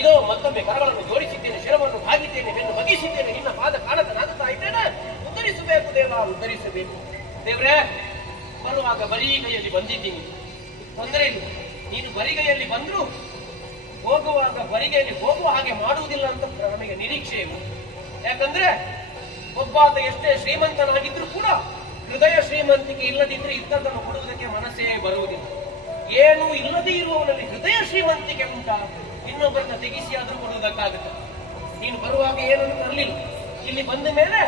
ಇದೋ ಮತ್ತೊಮ್ಮೆ ಕರಗಳನ್ನು ಜೋಡಿಸಿದ್ದೇನೆ, ಶಿರವನ್ನು ಭಾಗಿದ್ದೇನೆ, ಬೆನ್ನು ಬಗ್ಗಿಸಿದ್ದೇನೆ, ನಿನ್ನ ಪಾದ ಕಾಣತನಾಗುತ್ತಾ ಇದ್ದೇನೆ. ಉದ್ಧರಿಸಬೇಕು. ದೇವ್ರೇ, ಬರುವಾಗ ಬರಿಗೈಯಲ್ಲಿ ಬಂದಿದ್ದೀನಿ, ತೊಂದರೆ ಇಲ್ಲ. ನೀನು ಬರಿಗೈಯಲ್ಲಿ ಬಂದ್ರು ಹೋಗುವಾಗ ಬರಿಗೈಯಲ್ಲಿ ಹೋಗುವ ಹಾಗೆ ಮಾಡುವುದಿಲ್ಲ ಅಂತ ನಮಗೆ ನಿರೀಕ್ಷೆ ಇದೆ. ಯಾಕಂದ್ರೆ ಒಬ್ಬಾತ ಎಷ್ಟೇ ಶ್ರೀಮಂತನಾಗಿದ್ರು ಕೂಡ ಹೃದಯ ಶ್ರೀಮಂತಿಕೆ ಇಲ್ಲದಿದ್ರೆ ಇದ್ದದನ್ನು ಕೊಡುವುದಕ್ಕೆ ಮನಸ್ಸೇ ಬರುವುದಿಲ್ಲ. ಏನೂ ಇಲ್ಲದೇ ಇರುವವನಲ್ಲಿ ಹೃದಯ ಶ್ರೀಮಂತಿಕೆ ಉಂಟಾ? ಇನ್ನೊಬ್ಬರನ್ನ ತೆಗಿಸಿ ಆದ್ರೂ ಕೊಡುವುದಕ್ಕಾಗುತ್ತೆ. ನೀನು ಬರುವಾಗ ಏನನ್ನು ತರಲಿಲ್ಲ, ಇಲ್ಲಿ ಬಂದ ಮೇಲೆ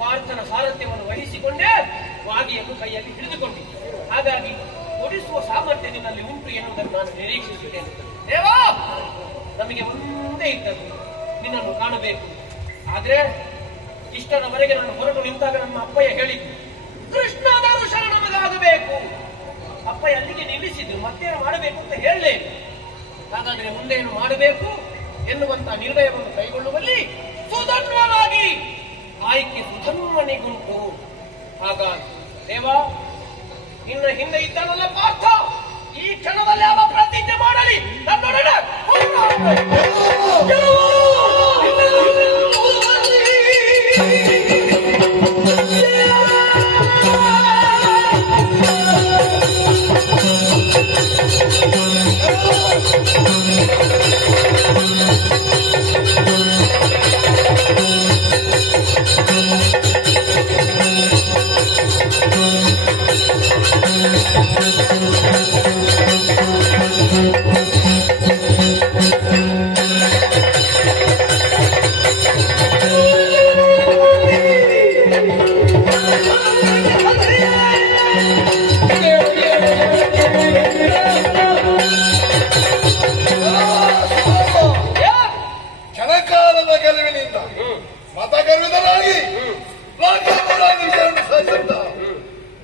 ಪಾರ್ಥನ ಸಾರಥ್ಯವನ್ನು ವಹಿಸಿಕೊಂಡೇ ವಾದಿಯನ್ನು ಕೈಯಲ್ಲಿ ಹಿಡಿದುಕೊಂಡಿದ್ದೆ. ಹಾಗಾಗಿ ಕೊಡಿಸುವ ಸಾಮರ್ಥ್ಯ ನಿನ್ನಲ್ಲಿ ಉಂಟು ಎನ್ನುವುದನ್ನು ನಾನು ನಿರೀಕ್ಷಿಸುತ್ತೇನೆ. ದೇವಾ, ನಮಗೆ ಒಂದೇ ಇದ್ದದ್ದು ನಿನ್ನನ್ನು ಕಾಣಬೇಕು. ಆದ್ರೆ ಇಷ್ಟರವರೆಗೆ ನಾನು ಹೊರಟು ನಿಂತಾಗ ನಮ್ಮ ಅಪ್ಪಯ್ಯ ಹೇಳಿದ್ದು, ಕೃಷ್ಣ ದರ್ಶನ ನಮಗಾಗಬೇಕು. ಅಪ್ಪಯ್ಯ ಅಲ್ಲಿಗೆ ನಿಲ್ಲಿಸಿದ್ರು, ಮತ್ತೇನು ಮಾಡಬೇಕು ಅಂತ ಹೇಳಲೇ ಇಲ್ಲ. ಹಾಗಾದ್ರೆ ಮುಂದೇನು ಮಾಡಬೇಕು ಎನ್ನುವಂತ ನಿರ್ಣಯವನ್ನು ಕೈಗೊಳ್ಳುವಲ್ಲಿ ಸುಧನ್ವನಾಗಿ ಆಯ್ಕೆ ಸುಧನ್ವನಿಗುಂಟು. ಹಾಗಾಗಿ ದೇವಾ, ನಿನ್ನ ಹಿಂದೆ ಇದ್ದಾನಲ್ಲ ಪಾರ್ಥ, ಈ ಕ್ಷಣದಲ್ಲಿ ಯಾವ ಪ್ರತಿಜ್ಞೆ ಮಾಡಲಿ ನನ್ನೊಡನೆ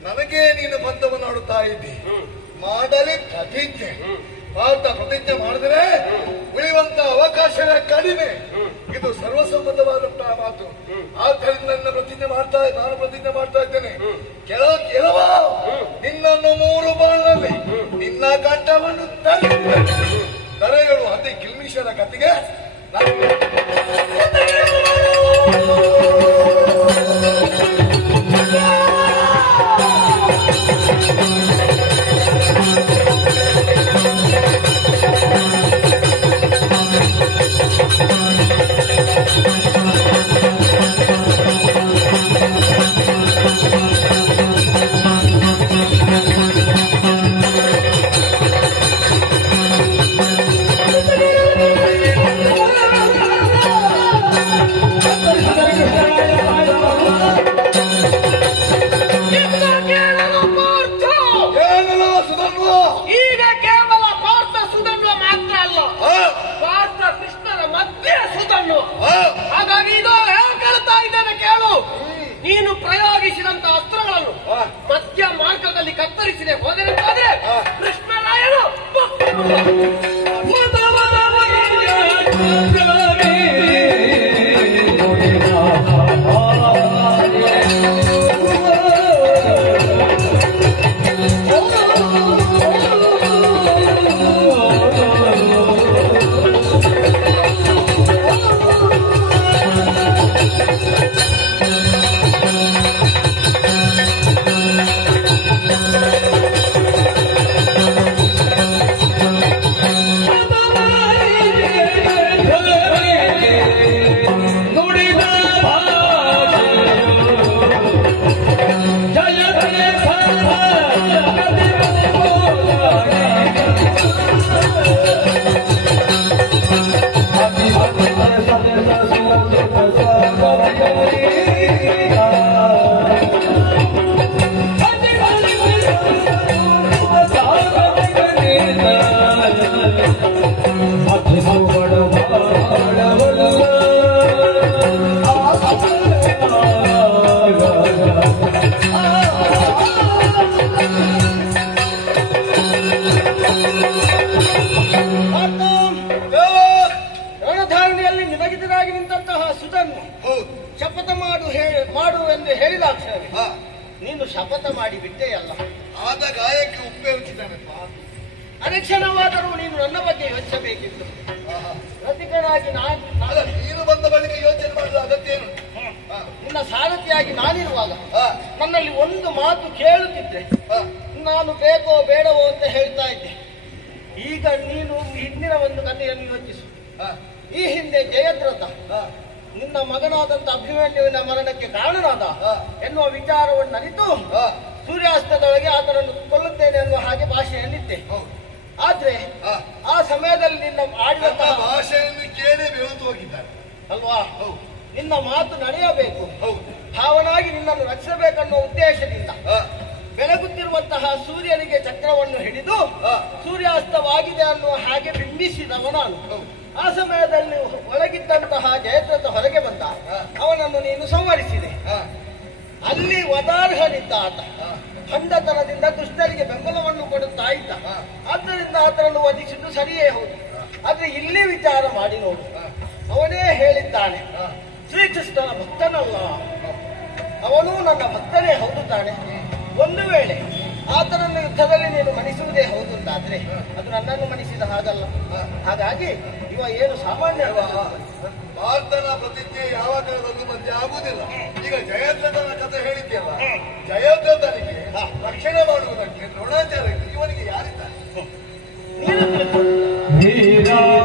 ನನಗೆ ನೀನು ಬಂಧವನ್ನಾಡುತ್ತಾ ಇದ್ದಿ. ಮಾಡಲಿ ಪ್ರತಿಜ್ಞೆ. ಪಾರ್ಥ ಪ್ರತಿಜ್ಞೆ ಮಾಡಿದ್ರೆ ಉಳಿಯುವಂತ ಅವಕಾಶವೇ ಕಡಿಮೆ. ಇದು ಸರ್ವಸಮ್ಮತವಾದಂತಹ ಮಾತು. ಆದ್ದರಿಂದ ನಾನು ಪ್ರತಿಜ್ಞೆ ಮಾಡ್ತಾ ಇದ್ದೇನೆ. ಕೆಲವ ನಿನ್ನನ್ನು 3 ಬಾಣದಲ್ಲಿ ನಿನ್ನ ಕಂಠವನ್ನು ದರೆಗಳು ಅತಿ ಕಿಲ್ಮಿಷರ ಕತೆಗೆ ಹಾಗಾಗಿ ಇದು ಹೇಳ್ತಾ ಇದ್ದೇನೆ ಕೇಳು. ನೀನು ಪ್ರಯೋಗಿಸಿದಂತ ಅಸ್ತ್ರಗಳನ್ನು ಮಧ್ಯ ಮಾರ್ಗದಲ್ಲಿ ಕತ್ತರಿಸಿದೆ ಹೋದರೆ ಕೃಷ್ಣರಾಯನು ರಣಧಾರಣಿಯಲ್ಲಿ ನಿಮಗಿದರಾಗಿ ನಿಂತಹ ಸುಧನ್ವ ಶಪಥ ಮಾಡು ಎಂದು ಹೇಳಿದ ಅಕ್ಷರ ನೀನು ಶಪಥ ಮಾಡಿ ಬಿಟ್ಟೆಯಲ್ಲ. ಆದ ಗಾಯಕ್ಕೆ ಉಪಯೋಗಿಸಿದ್ದಾನಪ್ಪ. ಅನುಕ್ಷಣವಾದರೂ ನೀನು ನನ್ನ ಬಗ್ಗೆ ಯೋಚಿಸಬೇಕಿತ್ತು. ಪ್ರತಿಕನಾಗಿ ನೀನು ಬಂದ ಬಳಿಕ ಯೋಚನೆ ಮಾಡಲು ಅಗತ್ಯ ಏನು? ನಿನ್ನ ಸಾರಥಿಯಾಗಿ ನಾನಿರುವಾಗ ಹ, ನನ್ನಲ್ಲಿ ಒಂದು ಮಾತು ಕೇಳುತ್ತಿದ್ರೆ ಹ, ನಾನು ಬೇಕೋ ಬೇಡವೋ ಅಂತ ಹೇಳ್ತಾ ಇದ್ದೆ. ಈಗ ನೀನು ಹಿಂದಿನ ಒಂದು ಕಥೆಯನ್ನು ಯೋಚಿಸು. ಹ, ಈ ಹಿಂದೆ ಜಯದ್ರಥ ಹ, ನಿನ್ನ ಮಗನಾದಂತ ಅಭಿಮನ್ಯುವಿನ ಮರಣಕ್ಕೆ ಕಾರಣನಾದ ಹ. ಎನ್ನುವ ವಿಚಾರವನ್ನು ಅರಿತು ಹ, ಸೂರ್ಯಾಸ್ತದೊಳಗೆ ಆತನನ್ನು ಕೊಲ್ಲುತ್ತೇನೆ ಅನ್ನುವ ಹಾಗೆ ಭಾಷೆಯಲ್ಲಿದ್ದೆ. ಹೌದು. ಆದ್ರೆ ಹ. ಆ ಸಮಯದಲ್ಲಿ ನಿನ್ನ ನನ್ನ ಆಡಿದಂತಹ ಭಾಷೆಯನ್ನು ಕೇಳಿ ಬೆಳೆದು ಹೋಗಿದ್ದಾರೆ. ಅಲ್ವಾ, ಹೌದು, ನಿನ್ನ ಮಾತು ನಡೆಯಬೇಕು, ಹೌದು. ಭಾವನಾಗಿ ನಿನ್ನನ್ನು ರಕ್ಷಿಸಬೇಕನ್ನುವ ಉದ್ದೇಶದಿಂದ ಹ, ಬೆಳಗುತ್ತಿರುವಂತಹ ಸೂರ್ಯನಿಗೆ ಚಕ್ರವನ್ನು ಹಿಡಿದು ಹ. ಸೂರ್ಯಾಸ್ತವಾಗಿದೆ ಅನ್ನುವ ಹಾಗೆ ಬಿಂಬಿಸಿದವ ನಾನು. ಹೌದು. ಆ ಸಮಯದಲ್ಲಿ ಒಳಗಿದ್ದಂತಹ ಜಯದ್ರಥ ಹೊರಗೆ ಬಂದ. ಹ. ಅವನನ್ನು ನೀನು ಸಂಹರಿಸಿದೆ. ಹ, ಅಲ್ಲಿ ವದಾರ್ಹನಿದ್ದ ಆತ. ಹ, ಖಂಡತನದಿಂದ ದುಷ್ಟರಿಗೆ ಬೆಂಬಲವನ್ನು ಕೊಡುತ್ತಾ ಇದ್ದ. ಹ. ಆದ್ದರಿಂದ ಆತನನ್ನು ವಧಿಸಿದ್ದು ಸರಿಯೇ ಹೌದು. ಆದ್ರೆ ಇಲ್ಲಿ ವಿಚಾರ ಮಾಡಿ ನೋಡು, ಹ, ಅವನೇ ಹೇಳಿದ್ದಾನೆ ಹ. ಶ್ರೀಕೃಷ್ಣನ ಭಕ್ತನಲ್ಲ, ಅವನು ನನ್ನ ಭಕ್ತನೇ ಹೌದು ತಾನೆ. ಒಂದು ವೇಳೆ ಆತನನ್ನು ಯುದ್ಧದಲ್ಲಿ ನೀನು ಮಣಿಸುವುದೇ ಹೌದು ಅಂತಾದ್ರೆ ಅದು ನನ್ನನ್ನು ಮಣಿಸಿದ ಹಾಗಲ್ಲ. ಹಾಗಾಗಿ ಇವ ಏನು ಸಾಮಾನ್ಯ ಮಾತನ ಪ್ರತಿಜ್ಞೆ ಯಾವ ಕಾಲದಲ್ಲೂ ಬಂದೆ ಆಗುವುದಿಲ್ಲ. ಈಗ ಜಯದ್ರಥನ ಕಥೆ ಹೇಳಿದ್ಯಲ್ಲ, ಜಯದ್ರಥನಿಗೆ ರಕ್ಷಣೆ ಮಾಡುವುದಕ್ಕೆ ದ್ರೋಣಾಚಾರ್ಯ ಇತ್ತು. ಇವನಿಗೆ ಯಾರಿದ್ದಾರೆ? ನೀನು ತಿಳಿದುಕೊಳ್ಳುವುದಿಲ್ಲ.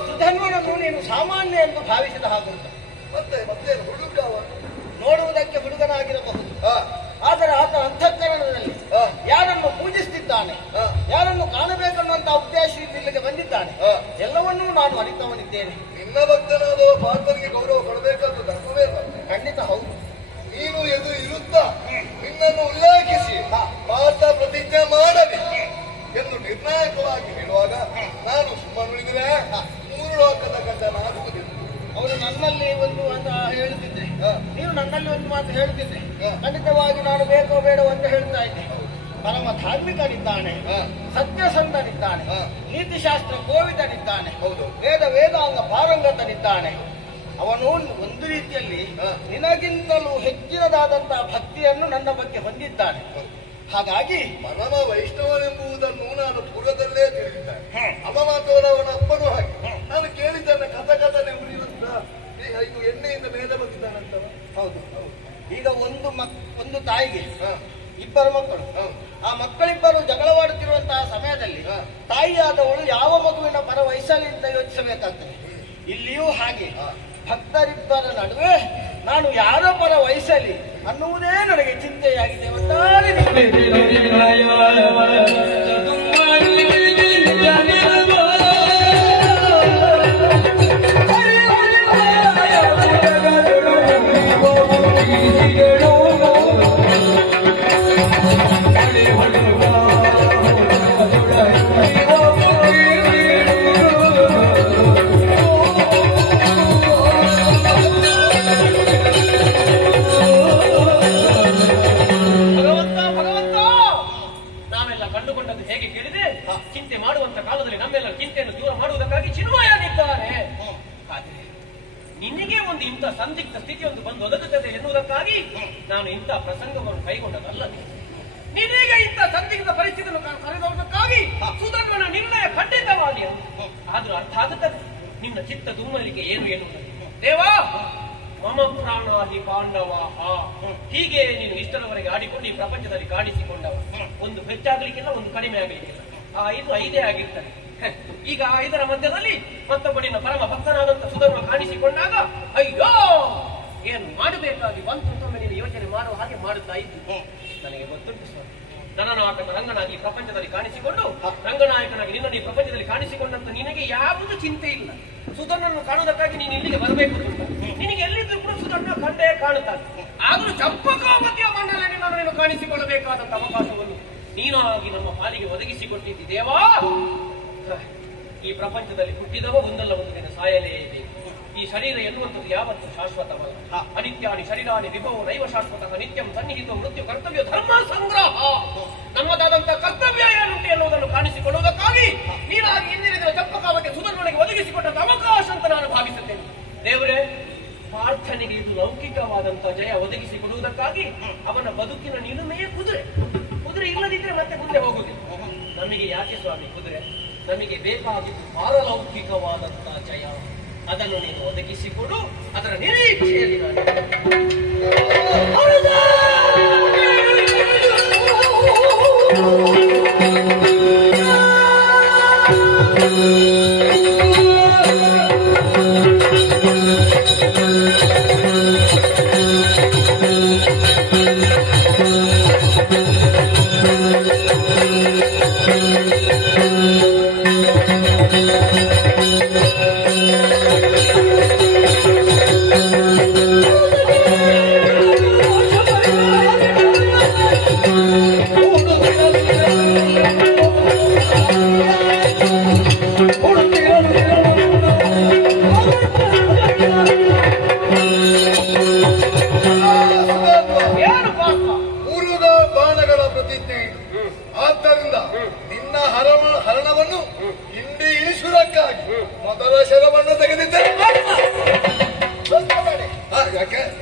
ಸುಧನ್ವನನ್ನು ನೀನು ಸಾಮಾನ್ಯ ಎಂದು ಭಾವಿಸಿದ ಹಾಗುಂಟು. ಮತ್ತೆ ಮತ್ತೆ ಹುಡುಕವ. ನೋಡುವುದಕ್ಕೆ ಹುಡುಗನಾಗಿರಬಹುದು, ಹ, ಆದರೆ ಆತ ಅಂತಃಕರಣದಲ್ಲಿ ಹ, ಯಾರನ್ನು ಪೂಜಿಸುತ್ತಿದ್ದಾನೆ, ಹ, ಯಾರನ್ನು ಕಾಣಬೇಕನ್ನುವಂತ ಉದ್ದೇಶದಿಂದ ಇಲ್ಲಿಗೆ ಬಂದಿದ್ದಾನೆ, ಹ. ಎಲ್ಲವನ್ನೂ ನಾನು ಅರಿತವನಿದ್ದೇನೆ. ನಿನ್ನ ಭಕ್ತನಾದ ಪಾರ್ಥನಿಗೆ ಗೌರವ ಕೊಡಬೇಕಾದ ಧರ್ಮವೇ ಅಲ್ಲ. ಖಂಡಿತ ಹೌದು. ನೀನು ಎದುರು ಇರುತ್ತಾ ನಿನ್ನನ್ನು ಉಲ್ಲೇಖಿಸಿ ಪಾರ್ಥ ಪ್ರತಿಜ್ಞೆ ಮಾಡಲಿ ಎಂದು ನಿರ್ಣಾಯಕವಾಗಿ ಹೇಳುವಾಗ ನಾನು ಸುಮ್ಮನುಳಿದರೆ ಮೂರು ಲೋಕದ ಗಂಡನಾಗುವುದಿಲ್ಲ. ಅವನು ನನ್ನಲ್ಲಿ ಒಂದು ಅಂತ ಹೇಳುತ್ತಿದ್ರೆ, ಹ. ನೀನು ನನ್ನಲ್ಲಿ ಒಂದು ಮಾತು ಹೇಳುತ್ತಿದ್ರೆ ಹ. ಖಂಡಿತವಾಗಿ ನಾನು ಬೇಕೋ ಬೇಡೋ ಅಂತ ಹೇಳ್ತಾ ಇದ್ದೆ. ಪರಮ ಧಾರ್ಮಿಕನಿದ್ದಾನೆ, ಹ. ಸತ್ಯಸಂಧನಿದ್ದಾನೆ, ಹ. ನೀತಿಶಾಸ್ತ್ರ ಕೋವಿದನಿದ್ದಾನೆ, ಹೌದು. ವೇದಾಂಗ ಪಾರಂಗತನಿದ್ದಾನೆ. ಅವನು ಒಂದು ರೀತಿಯಲ್ಲಿ ಹ. ನಿನಗಿಂತಲೂ ಹೆಚ್ಚಿನದಾದಂತಹ ಭಕ್ತಿಯನ್ನು ನನ್ನ ಬಗ್ಗೆ ಹೊಂದಿದ್ದಾನೆ. ಹಾಗಾಗಿ ಪರಮ ವೈಷ್ಣವನೆಂಬುದನ್ನು ನಾನು ಪೂರ್ವದಲ್ಲೇ ತಿಳಿದಿದ್ದೇನೆ. ಅಮ್ಮ ಮಾತವರ ಅವನ ಅಪ್ಪನೂ ಹಾಗೆ. ನಾನು ಕೇಳಿದ್ದನ್ನ ಕಥನೆ ಉಳಿಯುತ್ತ ಇದು ಎಣ್ಣೆಯಿಂದ ಮೇಲೆ ಬಂದಿದ್ದಾನಂತವ. ಹೌದು, ಈಗ ಒಂದು ತಾಯಿಗೆ ಹ, ಇಬ್ಬರು ಮಕ್ಕಳು. ಹ, ಆ ಮಕ್ಕಳಿಬ್ಬರು ಜಗಳವಾಡುತ್ತಿರುವಂತಹ ಸಮಯದಲ್ಲಿ ಹ. ತಾಯಿಯಾದವಳು ಯಾವ ಮಗುವಿನ ಪರ ವಯಸ್ಸಲ್ಲಿ ಅಂತ ಯೋಚಿಸಬೇಕಾಗ್ತದೆ. ಇಲ್ಲಿಯೂ ಹಾಗೆ ಹ. ಭಕ್ತರಿಬ್ಬರ ನಡುವೆ ನಾನು ಯಾರ ಪರ ವಯಸ್ಸಲ್ಲಿ ಅನ್ನುವುದೇ ನನಗೆ ಚಿಂತೆಯಾಗಿದೆ. ಒಟ್ಟಾರೆ ಭಗವಂತ, ನಾವೆಲ್ಲ ಕಂಡುಕೊಂಡದ್ದು ಹೇಗೆ ಕೇಳಿದೆ, ಚಿಂತೆ ಮಾಡುವಂತ ಕಾಲದಲ್ಲಿ ನಮ್ಮೆಲ್ಲ ಚಿಂತೆಯನ್ನು ದೂರ ಮಾಡುವುದಕ್ಕಾಗಿ ಚಿನ್ಮಯನಿದ್ದಾರೆ. ಆದ್ರೆ ನಿನಗೆ ಒಂದು ಇಂಥ ಸಂದಿಗ್ಧ ಸ್ಥಿತಿಯೊಂದು ಬಂದು ಒದಗುತ್ತದೆ ಎನ್ನುವುದಕ್ಕಾಗಿ ನಾನು ಇಂಥ ಪ್ರಸಂಗವನ್ನು ಕೈಗೊಂಡದಲ್ಲ. ನಿನಗೆ ಇಂಥ ಸಂದಿಗ್ಧ ಪರಿಸ್ಥಿತಿಯನ್ನು ಕರೆದೋದಕ್ಕಾಗಿ ಸುಧನ್ವನ ನಿರ್ಣಯ ಖಂಡಿತವಾಗಿ ಆದ್ರೂ ಅರ್ಥ ಆಗುತ್ತದೆ ನಿನ್ನ ಚಿತ್ತ ದುಮ್ಮಲಿಕೆ ಏನು ದೇವಾ ಮಮ ಪ್ರಾಣಾಹಿ ಪಾಂಡವ ಹೀಗೆ ನೀನು ಇಷ್ಟರವರೆಗೆ ಆಡಿಕೊಂಡು ಈ ಪ್ರಪಂಚದಲ್ಲಿ ಕಾಣಿಸಿಕೊಂಡವ ಒಂದು ಹೆಚ್ಚಾಗ್ಲಿಕ್ಕಿಲ್ಲ ಒಂದು ಕಡಿಮೆ ಆಗ್ಲಿಕ್ಕಿಲ್ಲ ಇದು 5 ಆಗಿರ್ತದೆ. ಈಗ 5ರ ಮಧ್ಯದಲ್ಲಿ ಮತ್ತೊಬ್ಬ ನಿನ್ನ ಪರಮ ಭಕ್ತನಾದಂತ ಸುಧರ್ಮ ಕಾಣಿಸಿಕೊಂಡಾಗ ಅಯ್ಯೋ ಏನು ಮಾಡಬೇಕಾಗಿ ಬಂತು ನೀನು ಯೋಚನೆ ಮಾಡುವ ಹಾಗೆ ಮಾಡುತ್ತಾ ಇದ್ದು ನನಗೆ ಗೊತ್ತುಂಟು ಸ್ವಾಮಿ. ರಣನಾಯಕ ರಂಗನಾಗಿ ಪ್ರಪಂಚದಲ್ಲಿ ಕಾಣಿಸಿಕೊಂಡು ರಂಗನಾಯಕನಾಗಿ ನಿನ್ನ ಈ ಪ್ರಪಂಚದಲ್ಲಿ ಕಾಣಿಸಿಕೊಂಡಂತ ನಿನಗೆ ಯಾವುದೂ ಚಿಂತೆ ಇಲ್ಲ. ಸುಧರ್ಮನನ್ನು ಕಾಣುವುದಕ್ಕಾಗಿ ನೀನು ಇಲ್ಲಿಗೆ ಬರಬೇಕು ನಿನಗೆ ಎಲ್ಲಿದ್ರು ಕೂಡ ಸುಧರ್ಮ ಕಂಡೇ ಕಾಣುತ್ತಾನೆ. ಆದರೂ ಚಂಪಕಾವತಿಯ ಮಂಡಲದಲ್ಲಿ ನೀನು ಕಾಣಿಸಿಕೊಳ್ಳಬೇಕಾದಂತ ಅವಕಾಶವನ್ನು ನೀನಾಗಿ ನಮ್ಮ ಪಾಲಿಗೆ ಒದಗಿಸಿಕೊಟ್ಟಿದ್ದಿ ದೇವಾ. ಈ ಪ್ರಪಂಚದಲ್ಲಿ ಹುಟ್ಟಿದವ ಒಂದಲ್ಲ ಒಂದು ದಿನ ಸಾಯಲೇ ಇದೆ. ಈ ಶರೀರ ಎನ್ನುವಂಥದ್ದು ಯಾವತ್ತು ಶಾಶ್ವತವಲ್ಲ. ಅನಿತ್ಯಾನಿ ಶರೀರಾನಿ ವಿಭವ ನೈವ ಶಾಶ್ವತ ನಿತ್ಯಂ ಸನ್ನಿಹಿತ ಮೃತ್ಯು ಕರ್ತವ್ಯ ಧರ್ಮ ಸಂಗ್ರಹ. ನಮ್ಮದಾದಂತ ಕರ್ತವ್ಯ ಏನುಂಟು ಎನ್ನುವುದನ್ನು ಕಾಣಿಸಿಕೊಳ್ಳುವುದಕ್ಕಾಗಿ ನೀನಾಗಿ ಇಂದಿನ ಚಂಪಕಾವತಿ ಸುಧರ್ಮನಿಗೆ ಒದಗಿಸಿಕೊಟ್ಟಂತ ಅವಕಾಶ ಅಂತ ನಾನು ಭಾವಿಸುತ್ತೇನೆ. ದೇವರೇ, ಪ್ರಾರ್ಥನೆಗೆ ಇದು ಲೌಕಿಕವಾದಂತ ಜಯ ಒದಗಿಸಿಕೊಡುವುದಕ್ಕಾಗಿ ಅವನ ಬದುಕಿನ ನಿಲುಮೆಯೇ ಕುದುರೆ. ಕುದುರೆ ಇಲ್ಲದಿದ್ರೆ ಮತ್ತೆ ಮುಂದೆ ಹೋಗುವುದಿಲ್ಲ. ನಮಗೆ ಯಾಕೆ ಸ್ವಾಮಿ ಕುದುರೆ? ನಮಗೆ ಬೇಕಾಗಿದ್ದು ಪಾರಲೌಕಿಕವಾದಂತ ಜಯ. ಅದನ್ನು ನೀನು ಒದಗಿಸಿಕೊಡು. ಅದರ ನಿರೀಕ್ಷೆಯಲ್ಲಿ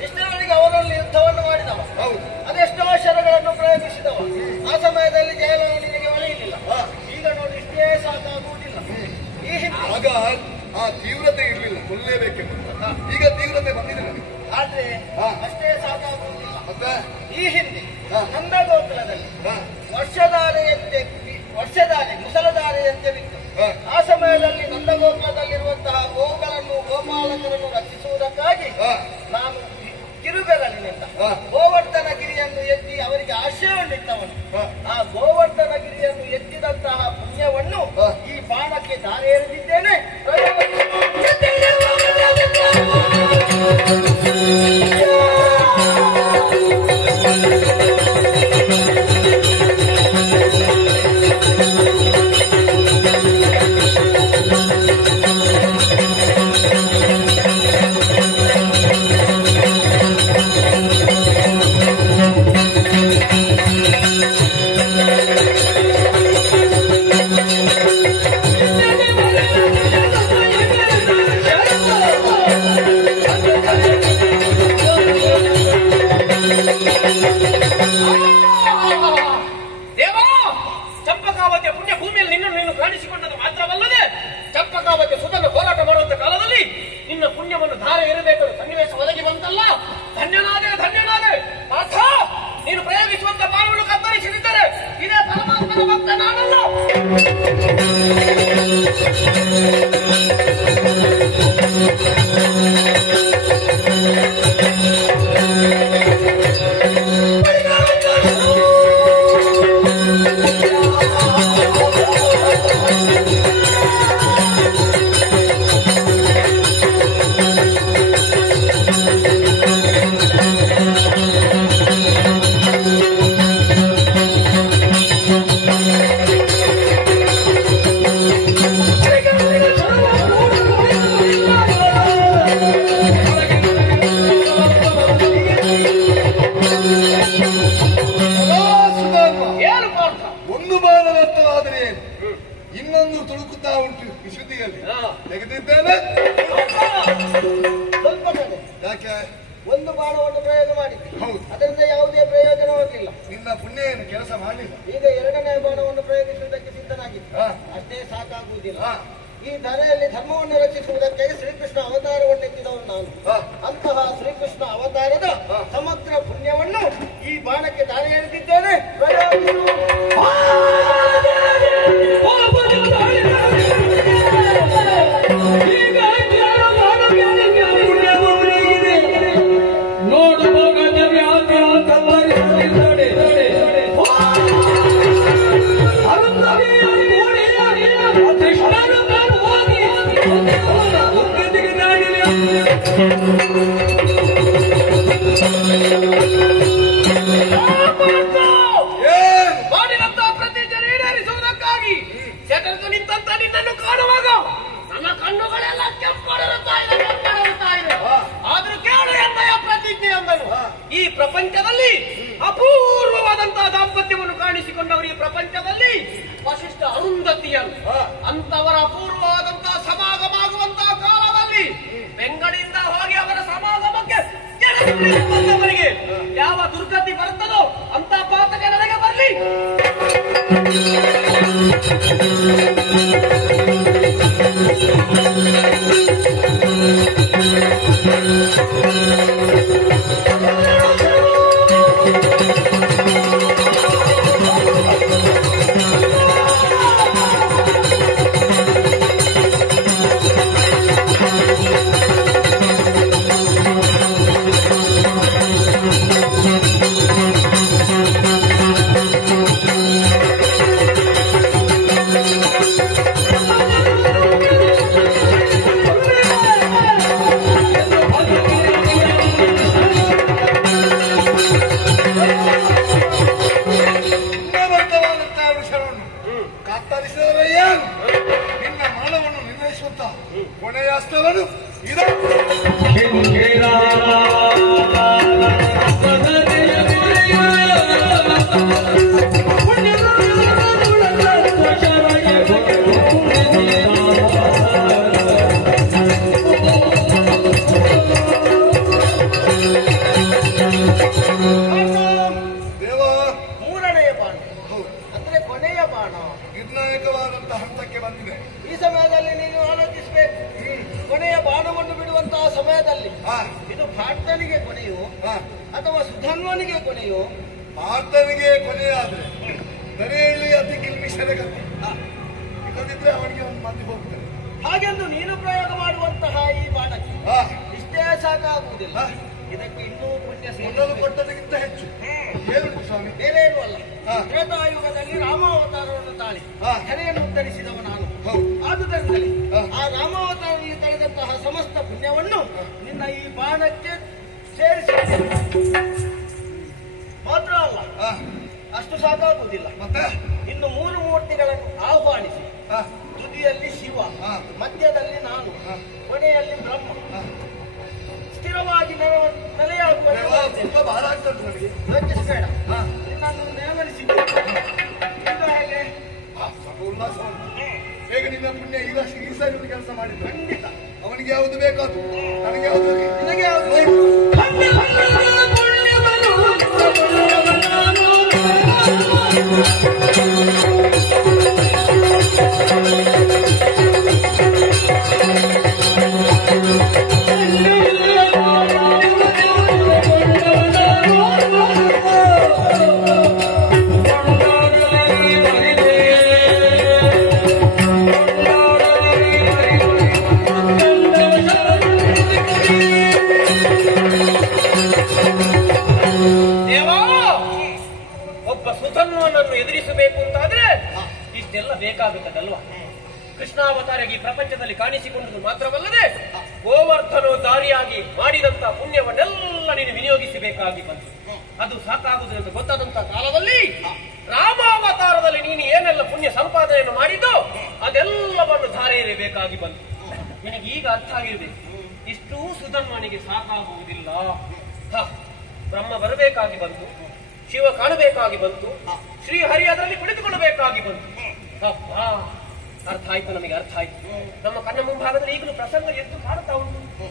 ಇಷ್ಟರವರೆಗೆ ಅವರಲ್ಲಿ ಯುದ್ಧವನ್ನು ಮಾಡಿದವ. ಅದೆಷ್ಟೋ ಶರಗಳನ್ನು ಪ್ರಯೋಗಿಸಿದವ. ಆ ಸಮಯದಲ್ಲಿ ಜಯಲಲಿತೆಗೆ ಒಲೆಯಲಿಲ್ಲ. ಈಗ ನೋಡಿ ಇಷ್ಟೇ ಸಾಕಾಗುವುದಿಲ್ಲ. ಆಗ ಆ ತೀವ್ರತೆ ಇರಲಿಲ್ಲ, ಕೊಲ್ಲೇಬೇಕೆಂಬ. ಈಗ ತೀವ್ರತೆ ಬಂದಿದೆ ನನಗೆ. ಆದ್ರೆ ಅಷ್ಟೇ ಸಾಕಾಗುವುದಿಲ್ಲ. ಮತ್ತೆ ಈ ಹಿಂದೆ ನಂದಗೋಕುಲದಲ್ಲಿ ವರ್ಷಧಾರೆ ಮುಸಲಧಾರೆಯಂತೆ ಬಿತ್ತು. ಆ ಸಮಯದಲ್ಲಿ ನಂದಗೋಕುಲದಲ್ಲಿರುವಂತಹ ಗೋವುಗಳನ್ನು ಗೋಪಾಲಕರನ್ನು ರಕ್ಷಿಸುವುದಕ್ಕಾಗಿ ನಾನು ಕಿರುಬೆರಳಿನಿಂದ ಗೋವರ್ಧನ ಗಿರಿಯನ್ನು ಎತ್ತಿ ಅವರಿಗೆ ಆಶ್ರಯವನ್ನಿತ್ತವನು. ಆ ಗೋವರ್ಧನ ಗಿರಿಯನ್ನು ಎತ್ತಿದಂತಹ ಪುಣ್ಯವನ್ನು ಈ ಬಾಣಕ್ಕೆ ದಾರಿ ಎರೆದಿದ್ದೇನೆ. ಒಂದು ಬಾಣವನ್ನು ಪ್ರಯೋಗ ಮಾಡಿದ್ದೆ. ಅದರಿಂದ ಯಾವುದೇ ಪ್ರಯೋಜನವಾಗಿಲ್ಲ. ನಿನ್ನ ಪುಣ್ಯ ಏನು ಕೆಲಸ ಮಾಡಲಿಲ್ಲ. ಈಗ 2ನೇ ಬಾಣವನ್ನು ಪ್ರಯೋಗಿಸುವುದಕ್ಕೆ ಸಿದ್ಧನಾಗಿದ್ದೆ. ಅಷ್ಟೇ ಸಾಕಾಗುವುದಿಲ್ಲ. ಈ ಧರೆಯಲ್ಲಿ ಧರ್ಮವನ್ನು ರಕ್ಷಿಸುವುದಕ್ಕಾಗಿ ಶ್ರೀಕೃಷ್ಣ ಅವತಾರವನ್ನೆತ್ತಿದವನು ನಾನು. ಅಂತಹ ಶ್ರೀಕೃಷ್ಣ ಅವತಾರದ ಸಮಗ್ರ ಪುಣ್ಯವನ್ನು ಈ ಬಾಣಕ್ಕೆ ದಾನ ಎಳೆದಿದ್ದೇನೆ. ಮಾಡಿದಂತಹ ಪ್ರತಿಜ್ಞೆ ಈಡೇರಿಸುವುದಕ್ಕಾಗಿ ಜಗತ್ತು ನಿಂತ ನಿನ್ನನ್ನು ಕಾಣುವಾಗ ನನ್ನ ಕಣ್ಣುಗಳೆಲ್ಲ ಕೆಂಪಡುತ್ತಾ ಇದೆ. ಆದ್ರೂ ಕೇಳು ಎಂದಯ ಪ್ರತಿಜ್ಞೆ ಎಂದನು. ಈ ಪ್ರಪಂಚದಲ್ಲಿ ಅಪೂರ್ವವಾದಂತಹ ದಾಂಪತ್ಯವನ್ನು ಕಾಣಿಸಿಕೊಂಡವರು ಈ ಪ್ರಪಂಚದಲ್ಲಿ ವಶಿಷ್ಠ ಅರುಂಧತಿಯರು. ಅಂತವರ ಅಪೂರ್ವವಾದಂತಹ ಸಮಾಗಮ ಆಗುವಂತಹ ಕಾಲದಲ್ಲಿ ಬೆಂಗಳಿಂದ ಹೋಗಿ ಅವರ ಸಮಾಗಮಕ್ಕೆ ಬಂದವರಿಗೆ ಯಾವ ದುರ್ಗತಿ ಬರುತ್ತದೋ ಅಂತ ಪಾತಕ ನನಗೆ ಬರಲಿ. ನಿನ್ನ ಮಾನವನ್ನು ನಿರ್ಣಯಿಸುತ್ತ ಕೊನೆಯಾಸ್ತವನು ಇದು. ಮೂರನೆಯ ಬಾಣ ಅಂದ್ರೆ ಕೊನೆಯ ಬಾಣ ನಿರ್ಣಾಯಕವಾದಂತಹ ಹಂತಕ್ಕೆ ಬಂದಿದೆ. ಈ ಸಮಯದಲ್ಲಿ ನೀನು ಆಲೋಚಿಸಬೇಕು. ಕೊನೆಯ ಬಾಣವನ್ನು ಬಿಡುವಂತಹ ಸಮಯದಲ್ಲಿ ಇದು ಪಾರ್ಥನಿಗೆ ಕೊನೆಯೋ ಅಥವಾ ಸುಧನ್ವನಿಗೆ ಕೊನೆಯೋ? ಪಾರ್ಥನಿಗೆ ಕೊನೆಯಾದ್ರೆ ದರೆಯಲ್ಲಿ ಅತಿ ಕಿಲ್ಮಿಷರ ಗತಿ. ಇಲ್ಲದಿದ್ರೆ ಅವನಿಗೆ ಒಂದು ಮಂದಿ ಹೋಗ್ತಾರೆ. ಹಾಗೆಂದು ನೀನು ಪ್ರಯೋಗ ಮಾಡುವಂತಹ ಈ ಬಾಣಕ್ಕೆ ಇಷ್ಟೇ ಸಾಕಾಗುವುದಿಲ್ಲ. ಇದಕ್ಕೆ ಇನ್ನೂ ಪುಣ್ಯ ಮೊದಲು ಕೊಟ್ಟದಕ್ಕಿಂತ ಹೆಚ್ಚು. ಏನು ಸ್ವಾಮಿ? ಬೇರೇನು ಅಲ್ಲ. ತ್ರೇತಾಯುಗದಲ್ಲಿ ರಾಮಾವತಾರವನ್ನು ತಾಳಿ ಧರೆಯನ್ನು ಉತ್ತರಿಸಿದವ ನಾನು. ಆದುದರಿಂದಲೇ ಆ ರಾಮಾವತಾರದಲ್ಲಿ ತಳೆದಂತಹ ಸಮಸ್ತ ಪುಣ್ಯವನ್ನು ನಿನ್ನ ಈ ಬಾಣಕ್ಕೆ ಸೇರಿಸಿದ್ದೇನೆ. ಮಾತ್ರ ಅಲ್ಲ, ಅಷ್ಟು ಸಾಕಾಗುವುದಿಲ್ಲ. ಮತ್ತೆ ಇನ್ನು 3 ಮೂರ್ತಿಗಳನ್ನು ಆಹ್ವಾನಿಸಿ ತುದಿಯಲ್ಲಿ ಶಿವ, ಮಧ್ಯದಲ್ಲಿ ನಾನು, ಕೊನೆಯಲ್ಲಿ ಬ್ರಹ್ಮ ಸ್ಥಿರವಾಗಿ ನೆಲೆಯಾಗುವ ತುಂಬಾ ಬಹಳ ಆಗ್ತದೆ ನನಗೆ. ಯೋಚಿಸಬೇಡ. ನಿನ್ನನ್ನು ನೇಮರಿಸಿದ್ದೇನೆ. ಈಗ ಹೇಗೆ ಸ್ವಲ್ಪ ಉಲ್ಲಾಸ ಉಂಟು. ಹೇಗೆ ನಿನ್ನ ಪುಣ್ಯ ಈ ಸಾರಿ ಒಂದು ಕೆಲಸ ಮಾಡಿದ್ರು ಖಂಡಿತ ಅವನಿಗೆ ಯಾವುದು ಬೇಕಾದ್ರು ನನಗೆ ಯಾವುದು ನಿನಗೆ ಯಾವುದು ಬೇಕು? ಎದುರಿಸಬೇಕು ಅಂತಾದ್ರೆ ಇಷ್ಟೆಲ್ಲ ಬೇಕಾಗುತ್ತದಲ್ವಾ? ಕೃಷ್ಣಾವತಾರಿಗೆ ಈ ಪ್ರಪಂಚದಲ್ಲಿ ಕಾಣಿಸಿಕೊಂಡದ್ದು ಮಾತ್ರವಲ್ಲದೆ ಗೋವರ್ಧನೋದ್ಧಾರಿಯಾಗಿ ಮಾಡಿದಂತಹ ಪುಣ್ಯವನ್ನೆಲ್ಲ ನೀನು ವಿನಿಯೋಗಿಸಬೇಕಾಗಿ ಬಂತು. ಅದು ಸಾಕಾಗುವುದೆಂದು ಗೊತ್ತಾದಂತಹ ಕಾಲದಲ್ಲಿ ರಾಮಾವತಾರದಲ್ಲಿ ನೀನು ಏನೆಲ್ಲ ಪುಣ್ಯ ಸಂಪಾದನೆಯನ್ನು ಮಾಡಿದ್ದೋ ಅದೆಲ್ಲವನ್ನು ಧಾರೆ ಎರೆಯಬೇಕಾಗಿ ಬಂತು. ನಿನಗೆ ಈಗ ಅರ್ಥ ಆಗಿರಬೇಕು, ಇಷ್ಟೂ ಸುಧನ್ವನಿಗೆ ಸಾಕಾಗುವುದಿಲ್ಲ. ಬ್ರಹ್ಮ ಬರಬೇಕಾಗಿ ಬಂತು, ಶಿವ ಕಾಣಬೇಕಾಗಿ ಬಂತು, ಶ್ರೀಹರಿ ಅದರಲ್ಲಿ ಕುಳಿತುಕೊಳ್ಳಬೇಕಾಗಿ ಬಂತು. ಅರ್ಥ ಆಯ್ತು, ನಮಗೆ ಅರ್ಥ ಆಯ್ತು. ನಮ್ಮ ಕಣ್ಣ ಮುಂಭಾಗದಲ್ಲಿ ಈಗಲೂ ಪ್ರಸಂಗ ಎದ್ದು ಕಾಡುತ್ತಾ ಉಂಟು.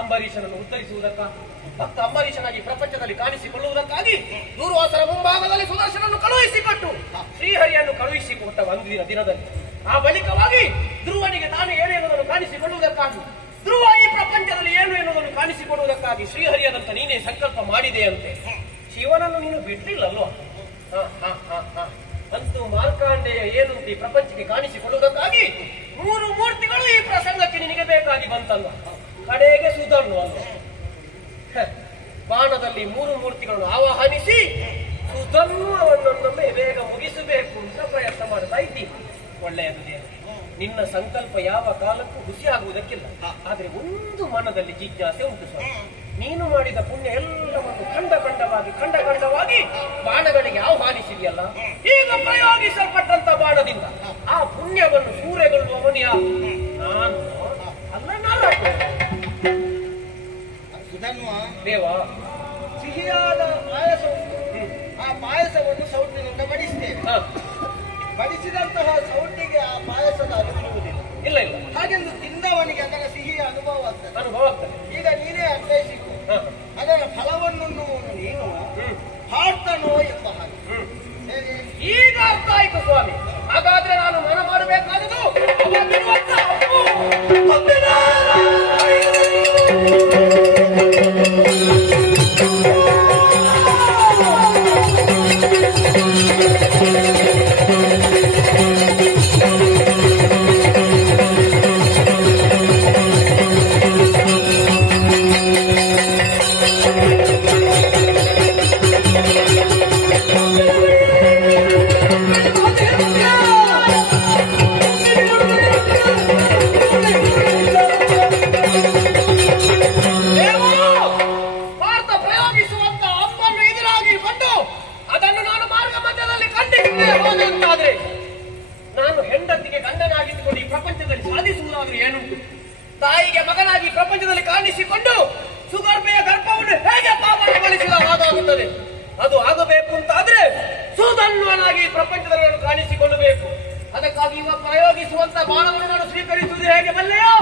ಅಂಬರೀಷನನ್ನು ಉತ್ತರಿಸುವುದಕ್ಕಾಗಿ, ಭಕ್ತ ಅಂಬರೀಷನಾಗಿ ಪ್ರಪಂಚದಲ್ಲಿ ಕಾಣಿಸಿಕೊಳ್ಳುವುದಕ್ಕಾಗಿ ದೂರ್ವಾಸರ ಮುಂಭಾಗದಲ್ಲಿ ಸುದರ್ಶನನ್ನು ಕಳುಹಿಸಿಕೊಟ್ಟು ಶ್ರೀಹರಿಯನ್ನು ಕಳುಹಿಸಿಕೊಟ್ಟ ಒಂದು ದಿನದಲ್ಲಿ ಆ ಬಳಿಕವಾಗಿ ಧ್ರುವನಿಗೆ ತಾನು ಏನು ಎನ್ನುವುದನ್ನು ಕಾಣಿಸಿಕೊಳ್ಳುವುದಕ್ಕಾಗಿ, ಧ್ರುವ ಈ ಪ್ರಪಂಚದಲ್ಲಿ ಏನು ಎನ್ನುವುದನ್ನು ಕಾಣಿಸಿಕೊಳ್ಳುವುದಕ್ಕಾಗಿ ಶ್ರೀಹರಿಯಾದಂತ ನೀನೇ ಸಂಕಲ್ಪ ಮಾಡಿದೆಯಂತೆ. ಶಿವನನ್ನು ನೀನು ಬಿಡ್ಲಿಲ್ಲಲ್ವಾ? ಅಂತೂ ಮಾರ್ಕಾಂಡೇಯ ಏನು ಈ ಪ್ರಪಂಚಕ್ಕೆ ಕಾಣಿಸಿಕೊಳ್ಳುವುದಕ್ಕಾಗಿ 3 ಮೂರ್ತಿಗಳು ಈ ಪ್ರಸಂಗಕ್ಕೆ ನಿನಗೆ ಬೇಕಾಗಿ ಬಂತಲ್ಲ. ಕಡೆಗೆ ಸುಧರ್ನು ಅಲ್ವ, ಬಾಣದಲ್ಲಿ 3 ಮೂರ್ತಿಗಳನ್ನು ಆವಾಹನಿಸಿ ಸುಧರ್ನು ಅವನೊಂದೊಮ್ಮೆ ಬೇಗ ಮುಗಿಸಬೇಕು ಅಂತ ಪ್ರಯತ್ನ ಮಾಡ್ತಾ ಇದ್ದೀನಿ. ಒಳ್ಳೆಯದು ದೇವರು, ನಿನ್ನ ಸಂಕಲ್ಪ ಯಾವ ಕಾಲಕ್ಕೂ ಹುಸಿಯಾಗುವುದಕ್ಕಿಲ್ಲ. ಆದ್ರೆ ಒಂದು ಮನದಲ್ಲಿ ಜಿಜ್ಞಾಸೆ ಉಂಟು ಸ್ವಾಮಿ. ನೀನು ಮಾಡಿದ ಪುಣ್ಯ ಎಲ್ಲವನ್ನು ಖಂಡವಾಗಿ ಬಾಣಗಳಿಗೆ ಆಹ್ವಾನಿಸಿದೆಯಲ್ಲ, ಈಗ ಪ್ರಯೋಗಿಸಲ್ಪಟ್ಟಂತ ಬಾಣದಿಂದ ಆ ಪುಣ್ಯವನ್ನು ಸೂರೆಗೊಳ್ಳುವವನು ಯಾರು? ನಾನು ಅಲ್ಲ, ನಾಲ್ಕು ಸುಧನ್ವ ದೇವ. ಸಿಹಿಯಾದ ಪಾಯಸ ಉಂಟು. ಆ ಪಾಯಸವನ್ನು ಸೌಟಿನಿಂದ ಬಡಿಸ್ತೇವೆ. ಬಡಿಸಿದಂತಹ ಸೌಟಿಗೆ ಆ ಪಾಯಸದ ಅನುಭವಿರುವುದಿಲ್ಲ. ಇಲ್ಲ ಇಲ್ಲ, ಹಾಗೆಂದು ತಿಂದವನಿಗೆ ಅದರ ಸಿಹಿಯ ಅನುಭವ ಆಗ್ತದೆ. ಅನುಭವ ಆಗ್ತದೆ. ಈಗ ನೀನೇ ಅರ್ಥೈಸಿಕೊ, ಅದರ ಫಲವನ್ನು ನೀನು ಹಾಡ್ತಾನೋ ಎಂಬ ಹಾಗೆ. ಹೇಗೆ? ಈಗ ಅರ್ಥ ಆಯ್ತು ಸ್ವಾಮಿ. ಹಾಗಾದ್ರೆ ನಾನು ಮನ ಮಾಡಬೇಕಾದದು ಅವನಿರುವಂತ ಅಪ್ಪು. ನಾನು ಹೆಂಡತಿಗೆ ಗಂಡನಾಗಿದ್ದುಕೊಂಡು ಈ ಪ್ರಪಂಚದಲ್ಲಿ ಸಾಧಿಸುವುದಾದ್ರೂ ಏನುಂಟು? ತಾಯಿಗೆ ಮಗನಾಗಿ ಪ್ರಪಂಚದಲ್ಲಿ ಕಾಣಿಸಿಕೊಂಡು ಸುಗರ್ಭೆಯ ಗರ್ಭವನ್ನು ಹೇಗೆ ಪಾವನಗೊಳಿಸಿದ ಹಾಗಾಗುತ್ತದೆ. ಅದು ಆಗಬೇಕು ಅಂತಾದ್ರೆ ಸುಧನ್ವನಾಗಿ ಪ್ರಪಂಚದಲ್ಲಿ ನಾನು ಕಾಣಿಸಿಕೊಳ್ಳಬೇಕು. ಅದಕ್ಕಾಗಿ ಇವ ಪ್ರಯೋಗಿಸುವಂತ ಬಾಣವನ್ನು ನಾನು ಸ್ವೀಕರಿಸುವುದು ಹೇಗೆ ಬಲ್ಲೆಯೋ?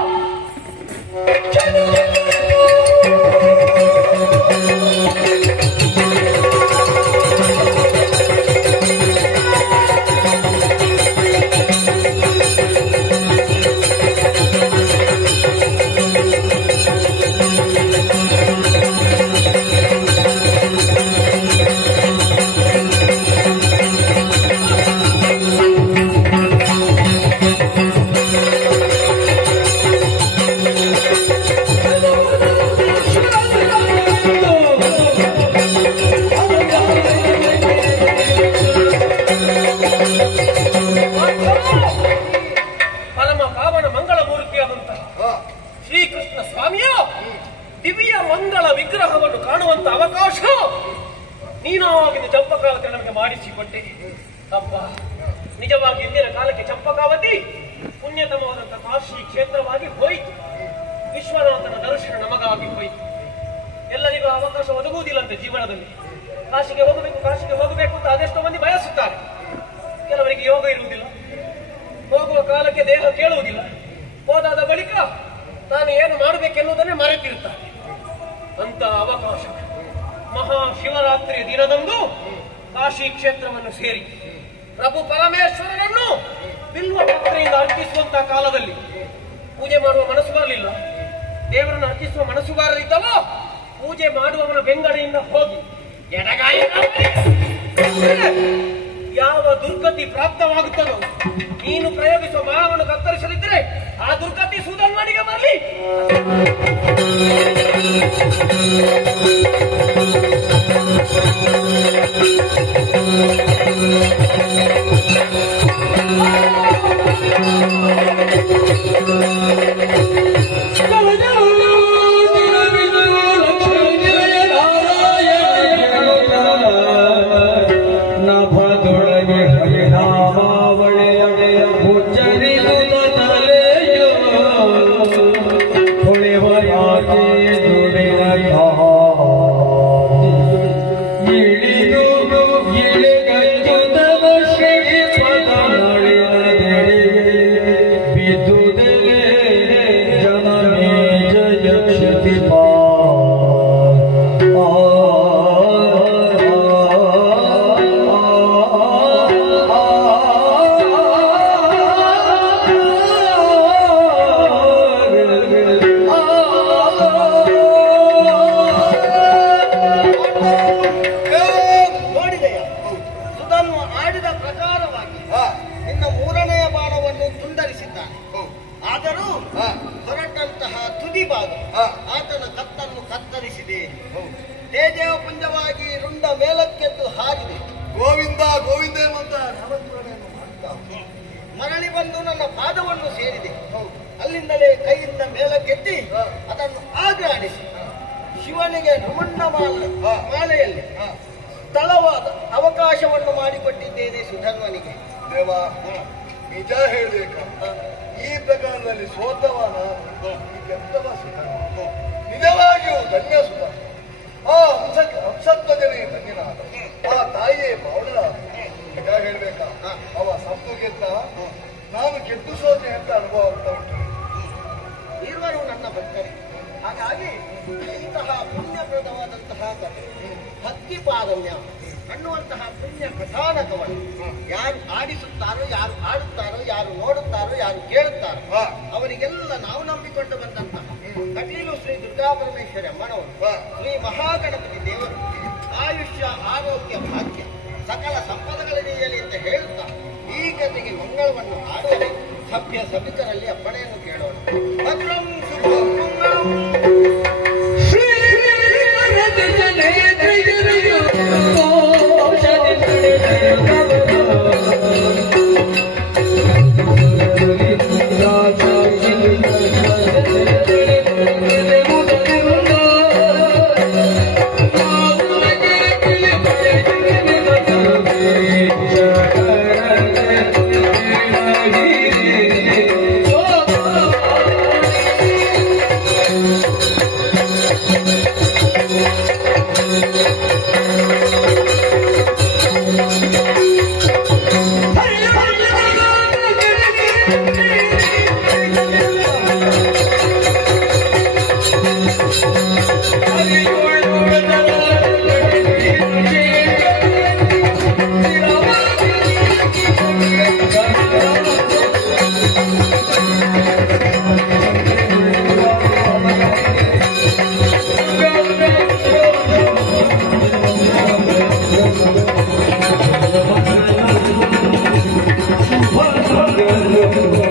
ಪರಮ ಪಾವನ ಮಂಗಳ ಮೂರ್ತಿಯಾದಂತಹ ಶ್ರೀಕೃಷ್ಣ ಸ್ವಾಮಿಯ ದಿವ್ಯ ಮಂಗಳ ವಿಗ್ರಹವನ್ನು ಕಾಣುವಂತ ಅವಕಾಶ ನೀನಾಗಿನ ಚಂಪಕಾವತಿ ನಮಗೆ ಮಾಡಿಸಿಕೊಟ್ಟೆ. ಅಪ್ಪ, ನಿಜವಾಗಿ ಇಂದಿನ ಕಾಲಕ್ಕೆ ಚಂಪಕಾವತಿ ಪುಣ್ಯತಮವಾದಂತಹ ಕಾಶಿ ಕ್ಷೇತ್ರವಾಗಿ ಹೋಯಿತು. ವಿಶ್ವನಾಥನ ದರ್ಶನ ನಮಗಾಗಿ ಹೋಯಿತು. ಎಲ್ಲರಿಗೂ ಅವಕಾಶ ಒದಗುವುದಿಲ್ಲಂತೆ ಜೀವನದಲ್ಲಿ. ಕಾಶಿಗೆ ಹೋಗಬೇಕು ಅಂತ ಅದೆಷ್ಟೋ ಮಂದಿ ಬಯಸುತ್ತಾರೆ. ಕೆಲವರಿಗೆ ಯೋಗ ಇರುವುದಿಲ್ಲ, ಹೋಗುವ ಕಾಲಕ್ಕೆ ದೇಹ ಕೇಳುವುದಿಲ್ಲ, ಹೋದಾದ ಬಳಿಕ ತಾನು ಏನು ಮಾಡಬೇಕೆನ್ನುವುದನ್ನೇ ಮರೆತಿರುತ್ತಾರೆ. ಅಂತ ಅವಕಾಶ ಮಹಾಶಿವರಾತ್ರಿಯ ದಿನದಂದು ಕಾಶಿ ಕ್ಷೇತ್ರವನ್ನು ಸೇರಿ ಪ್ರಭು ಪರಮೇಶ್ವರನನ್ನು ಬಿಲ್ವ ಪತ್ರೆಯಿಂದ ಅರ್ಪಿಸುವಂತಹ ಕಾಲದಲ್ಲಿ ಪೂಜೆ ಮಾಡುವ ಮನಸ್ಸು ಬರಲಿಲ್ಲ. ದೇವರನ್ನು ಅರ್ಪಿಸುವ ಮನಸ್ಸು ಬಾರದಿದ್ದವೋ ಪೂಜೆ ಮಾಡುವವನ ಬೆಂಗಡೆಯಿಂದ ಹೋಗಿ ಎಡಗಾಯ ಯಾವ ದುರ್ಗತಿ ಪ್ರಾಪ್ತವಾಗುತ್ತದೋ, ನೀನು ಪ್ರಯೋಗಿಸುವ ಬಾಣವನ್ನು ಕತ್ತರಿಸಲಿದ್ದರೆ ಆ ದುರ್ಗತಿ ಸುಧನ್ವನಿಗೆ ಬರಲಿ. ಭಾಗ ಹಾ. ಆತನ ಕತ್ತನ್ನು ಕತ್ತರಿಸಿದೆ. ಹೌದು. ತೇಜವ ಪುಂಜವಾಗಿ ರುಂಡ ಮೇಲಕ್ಕೆದ್ದು ಹಾರಿದೆ. ಗೋವಿಂದ ಗೋವಿಂದ ಎಂಬಂತ ನಾಮಸ್ಮರಣೆಯನ್ನು ಮಾಡ್ತಾ ಮರಳಿ ಬಂದು ನನ್ನ ಪಾದವನ್ನು ಸೇರಿದೆ. ಹೌದು. ಅಲ್ಲಿಂದಲೇ ಕೈಯಿಂದ ಮೇಲಕ್ಕೆತ್ತಿ ಹಾ. ಅದನ್ನು ಆಘಾಣಿಸಿ ಶಿವನಿಗೆ ನುಮಣ್ಣ ಹಾ. ಮಾಲೆಯಲ್ಲಿ ಹಾ. ಸ್ಥಳವಾದ ಅವಕಾಶವನ್ನು ಮಾಡಿಕೊಟ್ಟಿದ್ದೇನೆ ಸುಧನ್ವನಿಗೆ. ದೇವ ನಿಜ ಹೇಳ್ಬೇಕ, ಈ ಪ್ರಕಾರದಲ್ಲಿ ಸೋತವ ನಾನು, ಈ ಗೆದ್ದವ ಸುಖ. ನಿಜವಾಗಿಯೂ ಧನ್ಯ ಸುಖ. ಆ ಹಂಸತ್ವಜನೇ ಧನ್ಯನಾದ, ಆ ತಾಯಿಯೇ ಪಾವನರಾದ. ನಿಜ ಹೇಳ್ಬೇಕ, ಅವ ಸತ್ತು ಗೆದ್ದ, ನಾನು ಗೆದ್ದು ಸೋತೆ ಅಂತ ಅನುಭವ ಆಗ್ತಾ ಉಂಟು. ಇರುವರು ನನ್ನ ಭಕ್ತರೇ. ಹಾಗಾಗಿ ಇಂತಹ ಪುಣ್ಯಪ್ರದವಾದಂತಹ ಕಥೆ ಭಕ್ತಿ ಪಾರಮ್ಯ ಅನ್ನುವಂತಹ ಪುಣ್ಯ ಕಥಾನಕವನ್ನು ಯಾರು ಆಡಿಸುತ್ತಾರೋ, ಯಾರು ಆಡುತ್ತಾರೋ, ಯಾರು ನೋಡುತ್ತಾರೋ, ಯಾರು ಕೇಳುತ್ತಾರೋ ಹಾ. ಅವರಿಗೆಲ್ಲ ನಾವು ನಂಬಿಕೊಂಡು ಬಂದಂತಹ ಕಟೀಲು ಶ್ರೀ ದುರ್ಗಾ ಪರಮೇಶ್ವರಿ ಅಮ್ಮನವರು, ಶ್ರೀ ಮಹಾಗಣಪತಿ ದೇವರು ಆಯುಷ್ಯ, ಆರೋಗ್ಯ, ಭಾಗ್ಯ ಸಕಲ ಸಂಪದಗಳಿದೆಯಲಿ ಅಂತ ಹೇಳುತ್ತಾ ಈ ಕಥೆಗೆ ಮಂಗಳವನ್ನು ಹಾಡುವ ಸಭ್ಯ ಸಭಿಕರಲ್ಲಿ ಅಪ್ಪಣೆಯನ್ನು ಕೇಳೋಣ. ಭದ್ರಂ ಶುಭಂ ಮಂಗಳಂ. Thank you.